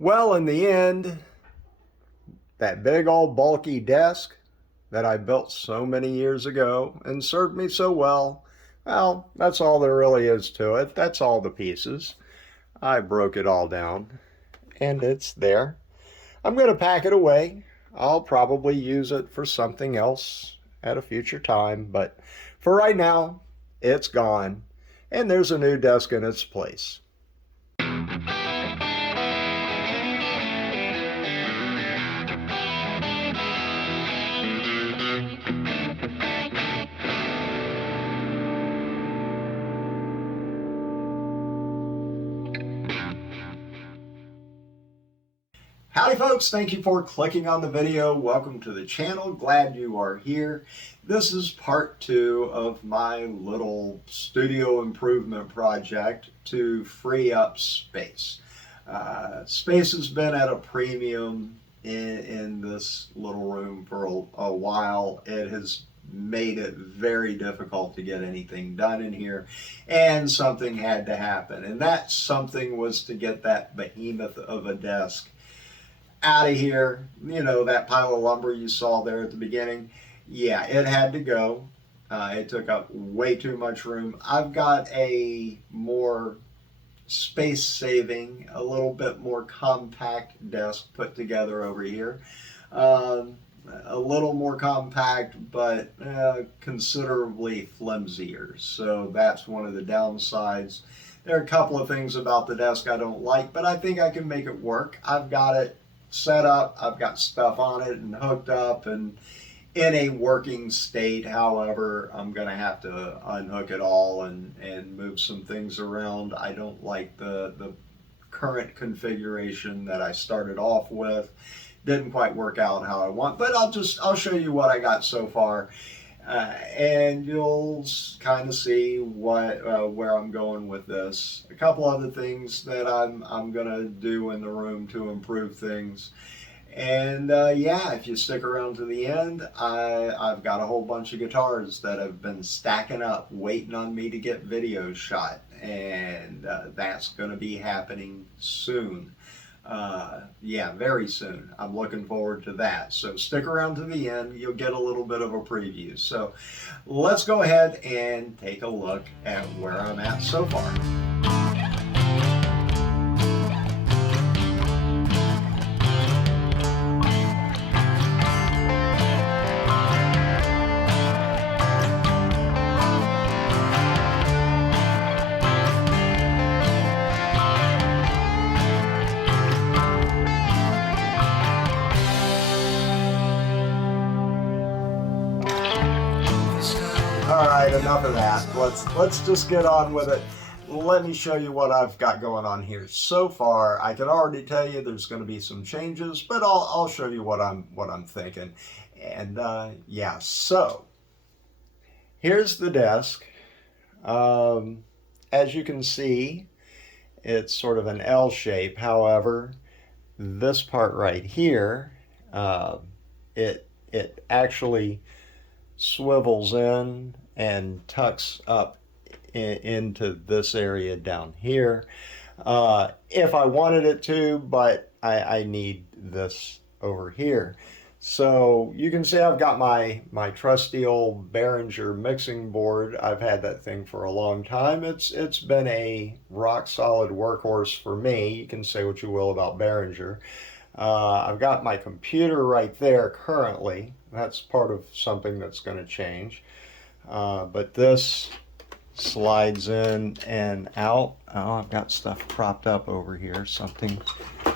Well, in the end, that big old bulky desk that I built so many years ago and served me so well, that's all there really is to it. That's all the pieces. I broke it all down and it's there. I'm going to pack it away. I'll probably use it for something else at a future time, but for right now, it's gone and there's a new desk in its place. Howdy folks, thank you for clicking on the video. Welcome to the channel, glad you are here. This is part 2 of my little studio improvement project to free up space. Space has been at a premium in this little room for a while. It has made it very difficult to get anything done in here, and something had to happen, and that something was to get that behemoth of a desk out of here. You know, that pile of lumber you saw there at the beginning, yeah, it had to go. It took up way too much room. I've got a more space saving, a little bit more compact desk put together over here. A little more compact, but considerably flimsier. So that's one of the downsides. There are a couple of things about the desk I don't like, but I think I can make it work. I've got it set up, I've got stuff on it and hooked up and in a working state. However, I'm going to have to unhook it all and move some things around. I don't like the current configuration that I started off with. Didn't quite work out how I want, but I'll show you what I got so far. And you'll kind of see where I'm going with this. A couple other things that I'm gonna do in the room to improve things. And yeah, if you stick around to the end, I've got a whole bunch of guitars that have been stacking up, waiting on me to get videos shot, and that's gonna be happening soon. Yeah, very soon. I'm looking forward to that. So stick around to the end. You'll get a little bit of a preview. So let's go ahead and take a look at where I'm at so far. All right, enough of that. Let's just get on with it. Let me show you what I've got going on here so far. I can already tell you there's going to be some changes, but I'll show you what I'm thinking. And yeah, so here's the desk. As you can see, it's sort of an L shape. However, this part right here, it actually swivels in and tucks up into this area down here if I wanted it to, but I need this over here. So you can see I've got my trusty old Behringer mixing board. I've had that thing for a long time. It's been a rock solid workhorse for me. You can say what you will about Behringer. I've got my computer right there currently. That's part of something that's going to change. But this slides in and out. Oh, I've got stuff propped up over here, something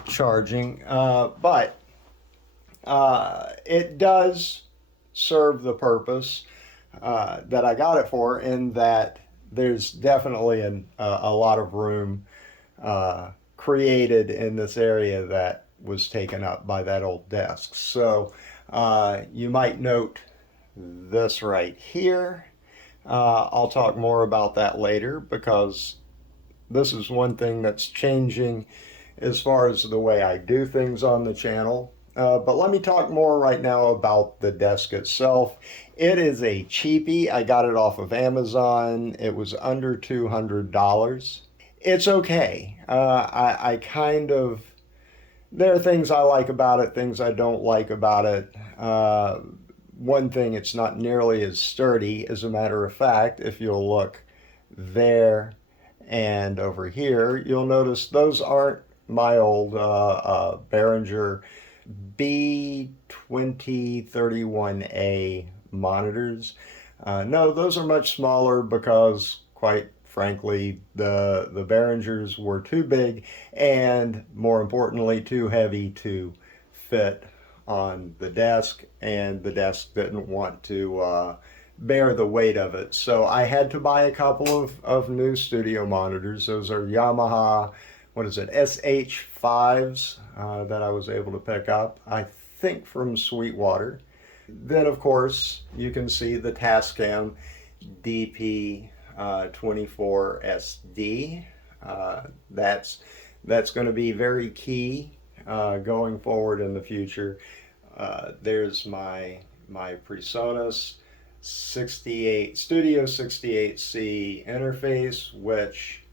charging. But it does serve the purpose that I got it for, in that there's definitely a lot of room created in this area that was taken up by that old desk. So you might note this right here. I'll talk more about that later, because this is one thing that's changing as far as the way I do things on the channel. But let me talk more right now about the desk itself. It is a cheapie. I got it off of Amazon. It was under $200. It's okay. I kind of There are things I like about it, things I don't like about it. One thing, it's not nearly as sturdy. As a matter of fact, if you'll look there and over here, you'll notice those aren't my old Behringer B2031A monitors. No, those are much smaller because, quite frankly, the Behringers were too big and, more importantly, too heavy to fit on the desk, and the desk didn't want to bear the weight of it. So I had to buy a couple of new studio monitors. Those are Yamaha, what is it, SH5s that I was able to pick up, I think from Sweetwater. Then, of course, you can see the Tascam DP24SD. That's going to be very key going forward in the future. There's my PreSonus 68 Studio 68C interface, which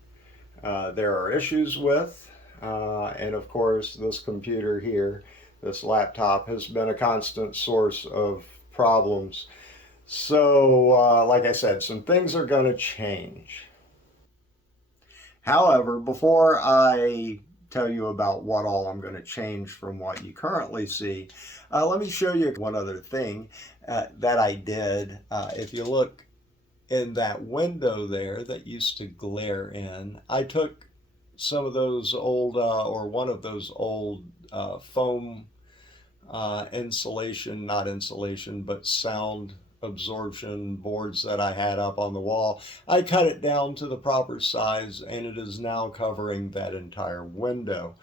there are issues with, and of course this computer here, this laptop, has been a constant source of problems. So like I said, some things are going to change. However, before I tell you about what all I'm going to change from what you currently see, let me show you one other thing that I did. If you look in that window there that used to glare in, I took some of those old, or one of those old foam insulation, not insulation, but sound absorption boards that I had up on the wall. I cut it down to the proper size, and it is now covering that entire window.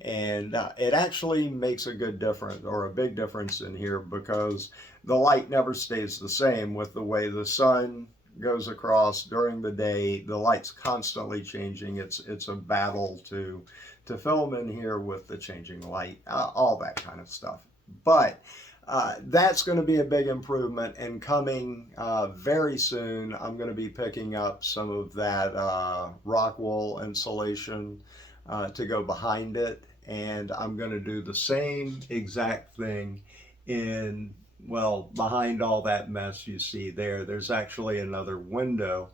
And it actually makes a good difference, or a big difference in here, because the light never stays the same. With the way the sun goes across during the day, the light's constantly changing. It's a battle to film in here with the changing light, all that kind of stuff. But that's going to be a big improvement, and coming very soon, I'm going to be picking up some of that rock wool insulation to go behind it, and I'm going to do the same exact thing in, well, behind all that mess you see there. There's actually another window,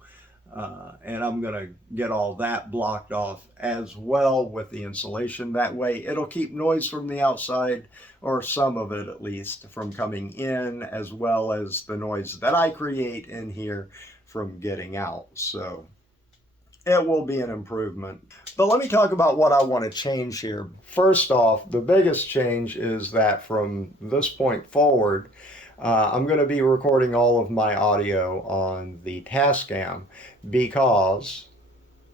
and I'm going to get all that blocked off as well with the insulation. That way it'll keep noise from the outside, or some of it at least, from coming in, as well as the noise that I create in here from getting out. So it will be an improvement. But let me talk about what I want to change here. First off, the biggest change is that from this point forward, I'm going to be recording all of my audio on the Tascam, because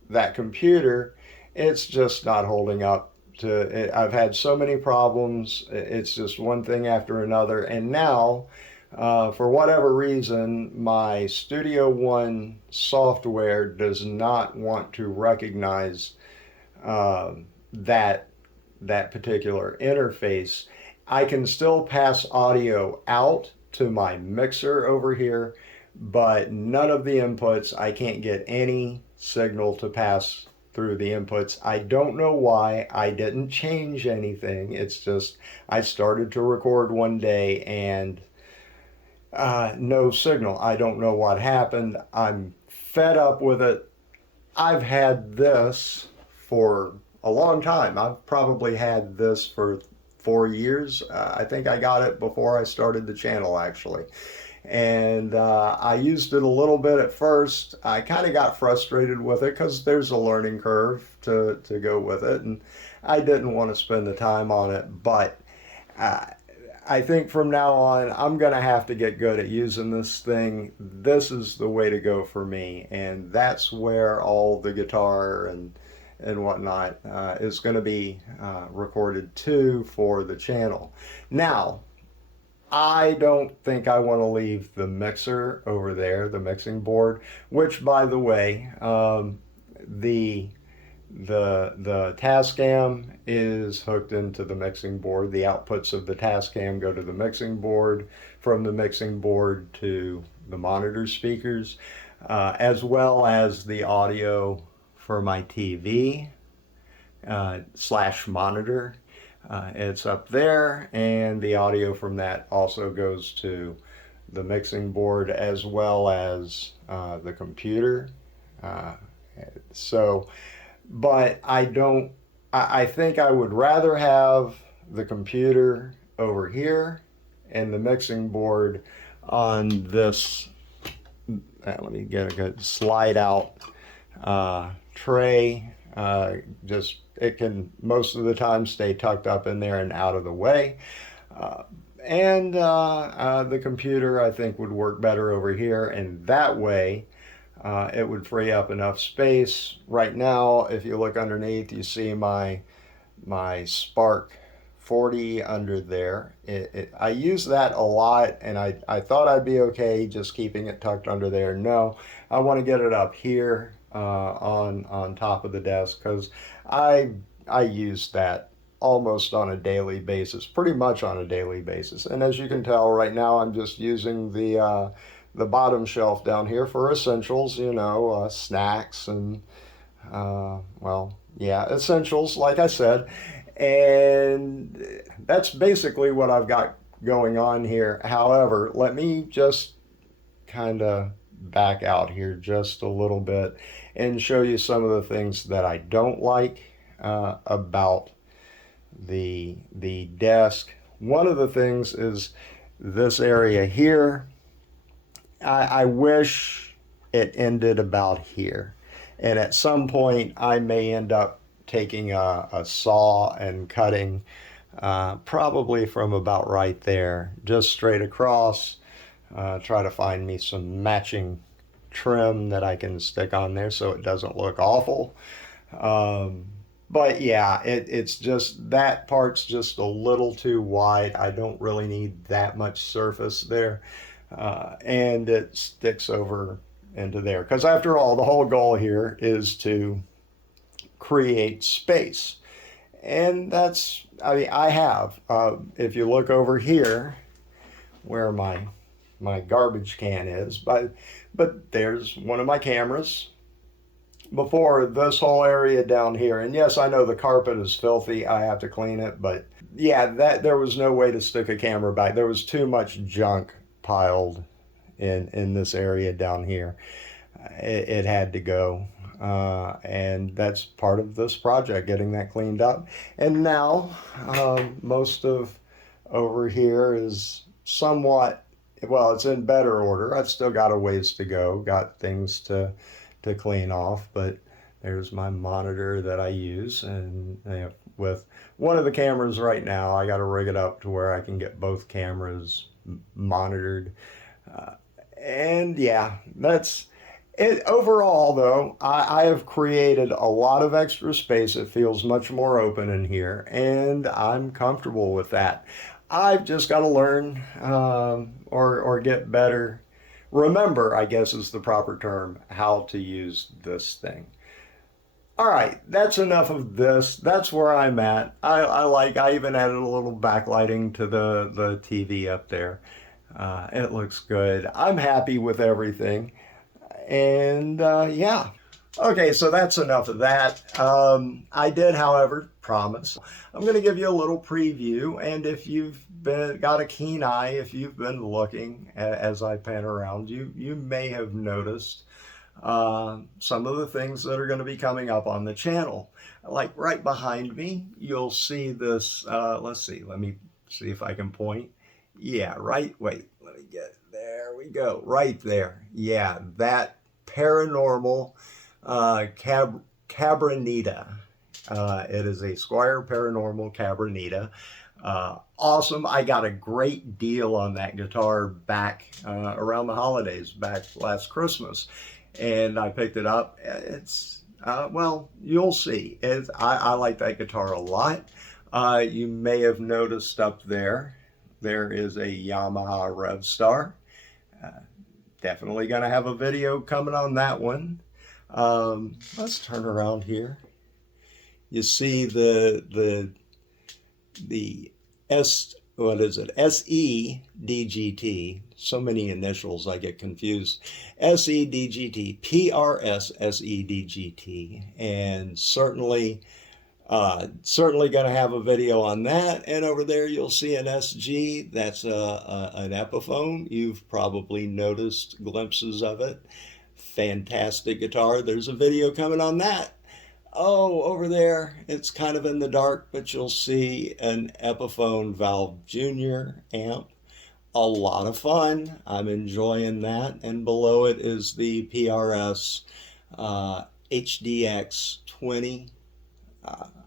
that computer, it's just not holding up to it. I've had so many problems. It's just one thing after another. And now, for whatever reason, my Studio One software does not want to recognize that particular interface. I can still pass audio out to my mixer over here, but none of the inputs, I can't get any signal to pass through the inputs. I don't know why. I didn't change anything. It's just I started to record one day and no signal. I don't know what happened. I'm fed up with it. I've had this for a long time. I've probably had this for 4 years. I think I got it before I started the channel, actually. And I used it a little bit at first. I kind of got frustrated with it because there's a learning curve to go with it, and I didn't want to spend the time on it. But I think from now on, I'm going to have to get good at using this thing. This is the way to go for me, and that's where all the guitar and whatnot is going to be recorded to for the channel. Now, I don't think I want to leave the mixer over there, the mixing board, which, by the way, the Tascam is hooked into the mixing board. The outputs of the Tascam go to the mixing board, from the mixing board to the monitor speakers, as well as the audio for my TV / monitor. It's up there, and the audio from that also goes to the mixing board as well as the computer. Uh, so, but I think I would rather have the computer over here and the mixing board on this. Let me get a good slide out tray. Just it can most of the time stay tucked up in there and out of the way. And the computer I think would work better over here, and that way it would free up enough space. Right now, if you look underneath, you see my Spark 40 under there. I use that a lot, and I thought I'd be okay just keeping it tucked under there. No, I want to get it up here on top of the desk, because I use that almost on a daily basis, pretty much on a daily basis. And as you can tell right now, I'm just using the bottom shelf down here for essentials, you know, snacks and well, yeah, essentials, like I said. And that's basically what I've got going on here. However, let me just kind of back out here just a little bit and show you some of the things that I don't like about the desk. One of the things is this area here. I wish it ended about here, and at some point I may end up taking a saw and cutting probably from about right there, just straight across. Try to find me some matching trim that I can stick on there so it doesn't look awful. But yeah, it's just that part's just a little too wide. I don't really need that much surface there. And it sticks over into there. Because after all, the whole goal here is to create space. And that's, I mean, I have. If you look over here where my garbage can is, but there's one of my cameras. Before, this whole area down here, and yes, I know the carpet is filthy, I have to clean it, but yeah, there was no way to stick a camera back. There was too much junk piled in this area down here. It had to go, and that's part of this project, getting that cleaned up. And now most of over here is somewhat, well, it's in better order. I've still got a ways to go, got things to clean off, but there's my monitor that I use, and with one of the cameras right now, I got to rig it up to where I can get both cameras monitored. And yeah, that's it. Overall, though, I have created a lot of extra space. It feels much more open in here, and I'm comfortable with that. I've just got to learn or get better. Remember, I guess is the proper term, how to use this thing. All right, that's enough of this. That's where I'm at. I even added a little backlighting to the TV up there. It looks good. I'm happy with everything. And yeah. Okay, so that's enough of that. I did, however, promise I'm going to give you a little preview, and if you've got a keen eye, if you've been looking as I pan around, you may have noticed some of the things that are going to be coming up on the channel. Like right behind me, you'll see this, let's see, let me see if I can point. Yeah, right, wait, let me get, there we go, right there. Yeah, that paranormal Cabronita. It is a Squier Paranormal Cabronita. Awesome. I got a great deal on that guitar back around the holidays, back last Christmas. And I picked it up. It's, well, you'll see. I like that guitar a lot. You may have noticed up there, there is a Yamaha Revstar. Definitely going to have a video coming on that one. Let's turn around here. You see the what is it? SE-DGT. So many initials, I get confused. SE-DGT, PRS SE-DGT. And certainly Certainly going to have a video on that. And over there you'll see an SG. That's an Epiphone. You've probably noticed glimpses of it. Fantastic guitar. There's a video coming on that. Oh, over there, it's kind of in the dark, but you'll see an Epiphone Valve Junior amp. A lot of fun. I'm enjoying that. And below it is the PRS HDX 20.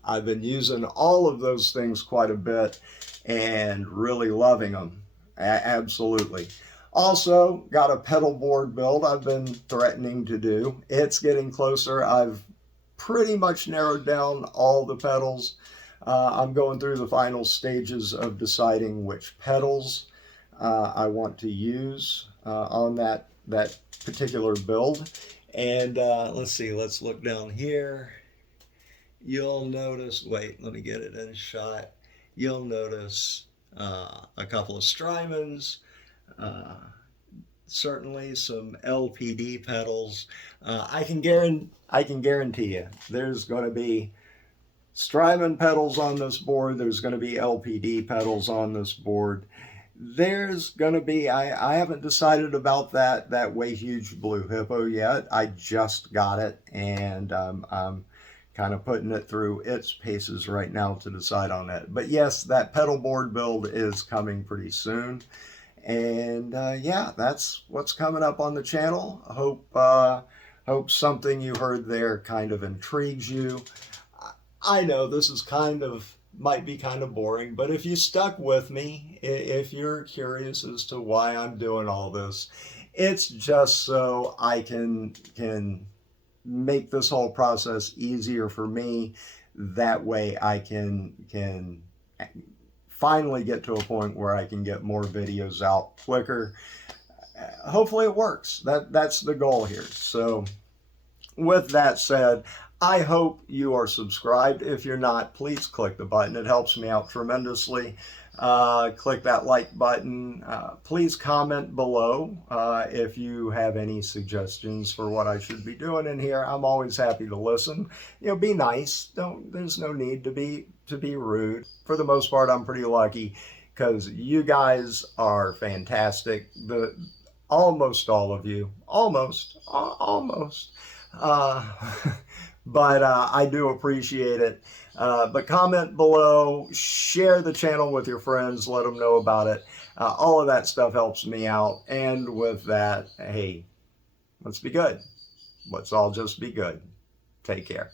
I've been using all of those things quite a bit and really loving them. Absolutely. Also, got a pedal board build I've been threatening to do. It's getting closer. I've pretty much narrowed down all the pedals. I'm going through the final stages of deciding which pedals I want to use on that particular build. And let's see, let's look down here. You'll notice, wait, let me get it in a shot. You'll notice a couple of Strymons, certainly some LPD pedals. I can guarantee you there's going to be Strymon pedals on this board. There's going to be LPD pedals on this board. There's going to be, I haven't decided about that Way Huge Blue Hippo yet. I just got it, and I'm kind of putting it through its paces right now to decide on it. But yes, that pedal board build is coming pretty soon. And yeah, that's what's coming up on the channel. I hope something you heard there kind of intrigues you. I know this is might be kind of boring, but if you stuck with me, if you're curious as to why I'm doing all this, it's just so I can make this whole process easier for me. That way I can finally get to a point where I can get more videos out quicker. Hopefully it works. That's the goal here. So with that said, I hope you are subscribed. If you're not, please click the button. It helps me out tremendously. Click that like button. Please comment below if you have any suggestions for what I should be doing in here. I'm always happy to listen. You know, be nice. There's no need to be rude. For the most part, I'm pretty lucky because you guys are fantastic. Almost all of you, almost. But I do appreciate it. But comment below, share the channel with your friends, let them know about it. All of that stuff helps me out. And with that, hey, let's be good. Let's all just be good. Take care.